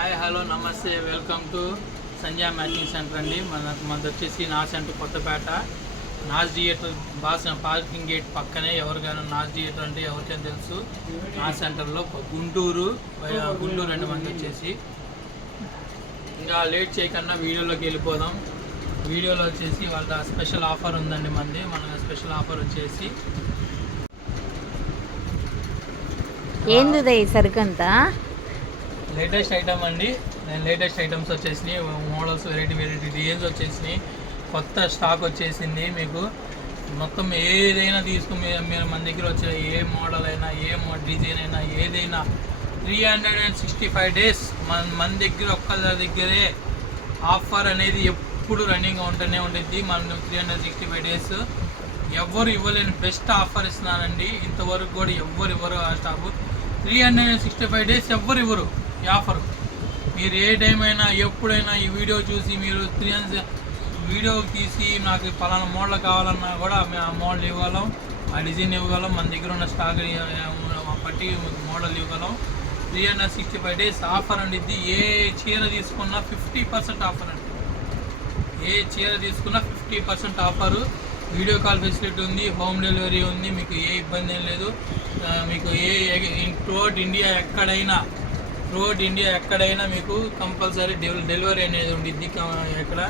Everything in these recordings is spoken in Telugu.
హాయ్ హలో నమస్తే welcome to Sanjay matching centre అండి. మనది వచ్చేసి నా centre Kothapet. Naaz theatre parking gate పక్కనే. ఎవరికైనా నాజ్ థియేటర్ అంటే ఎవరికైనా తెలుసు. నా సెంటర్లో గుంటూరు అండి మనకి వచ్చేసి. ఇంకా లేట్ చేయకుండా వీడియోలోకి వెళ్ళిపోదాం. వీడియోలో వచ్చేసి వాళ్ళ స్పెషల్ ఆఫర్ ఉందండి. మన స్పెషల్ ఆఫర్ వచ్చేసి ఏంది సరుకంతా లేటెస్ట్ ఐటమ్ అండి. లేటెస్ట్ ఐటమ్స్ వచ్చేసినాయి. మోడల్స్ వెరైటీ డిజైన్స్ వచ్చేసినాయి. కొత్త స్టాక్ వచ్చేసింది. మీకు మొత్తం ఏదైనా తీసుకుని మీరు మన దగ్గర వచ్చే ఏ మోడల్ అయినా ఏ డిజైన్ అయినా ఏదైనా 365 days మన దగ్గర ఒక్కళ్ళ దగ్గరే ఆఫర్ అనేది ఎప్పుడు రన్నింగ్ ఉంటూనే ఉంటుంది. మనం 365 days ఎవరు ఇవ్వలేని బెస్ట్ ఆఫర్ ఇస్తున్నానండి. ఇంతవరకు కూడా ఎవరు ఇవ్వరు. ఆ స్టాఫ్ 365 days ఎవరు ఇవ్వరు ఈ ఆఫర్. మీరు ఏ టైం అయినా ఎప్పుడైనా ఈ వీడియో చూసి మీరు వీడియో తీసి నాకు పలానా మోడల్ కావాలన్నా కూడా మేము ఆ మోడల్ ఇవ్వగలం, ఆ డిజైన్ ఇవ్వగలం. మన దగ్గర ఉన్న స్టాక్ పట్టి మోడల్ ఇవ్వగలం. 365 days ఆఫర్ అండి. ఏ చీర తీసుకున్నా 50% ఆఫర్ అండి. ఏ చీర తీసుకున్నా 50% ఆఫరు. వీడియో కాల్ ఫెసిలిటీ ఉంది, హోమ్ డెలివరీ ఉంది. మీకు ఏ ఇబ్బంది ఏం లేదు. మీకు త్రూఅవుట్ ఇండియా ఎక్కడైనా మీకు కంపల్సరీ డెలివరీ అనేది ఉండిద్ది. ఎక్కడ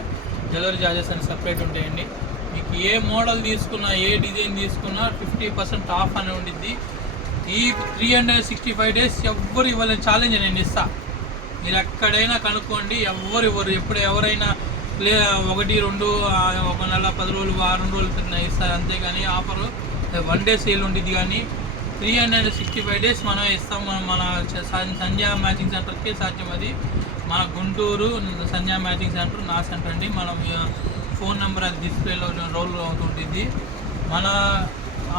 డెలివరీ ఛార్జెస్ అని సపరేట్ ఉంటాయండి. మీకు ఏ మోడల్ తీసుకున్నా ఏ డిజైన్ తీసుకున్నా 50% ఆఫ్ అని ఉండిద్ది. ఈ 365 days ఎవ్వరు ఇవ్వాలని ఛాలెంజ్ నేను ఇస్తా. మీరు ఎక్కడైనా కనుక్కోండి, ఎవ్వరు ఇవ్వరు. ఎప్పుడు ఎవరైనా 1, 2 ఒక నెల 10 రోజులు వారం రోజులు ఇస్తారు అంతేగాని ఆఫరు 1 day సేల్ ఉంటుంది. కానీ 365 days మనం ఇస్తాం. మన సంజయ్ మ్యాచింగ్ సెంటర్కి సాధ్యం. అది మన గుంటూరు సంజయ్ మ్యాచింగ్ సెంటర్ నా సెంటర్ అండి. మనం ఫోన్ నెంబర్ అది డిస్ప్లేలో రోల్ అవుతుంటుంది. మన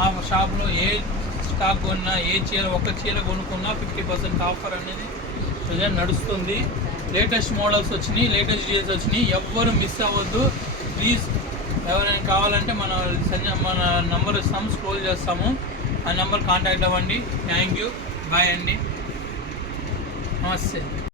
ఆ షాప్లో ఏ స్టాక్ కొన్నా ఏ చీర ఒక చీర కొనుక్కున్నా 50% ఆఫర్ అనేది ప్రజెంట్ నడుస్తుంది. లేటెస్ట్ మోడల్స్ వచ్చినాయి, లేటెస్ట్ డిజైన్స్ వచ్చినాయి. ఎవ్వరు మిస్ అవ్వద్దు ప్లీజ్. ఎవరైనా కావాలంటే మన నంబర్ ఇస్తాము, స్క్రోల్ చేస్తాము. ఆ నెంబర్ కాంటాక్ట్ అవ్వండి. థ్యాంక్ యూ, బాయ్ అండి, నమస్తే.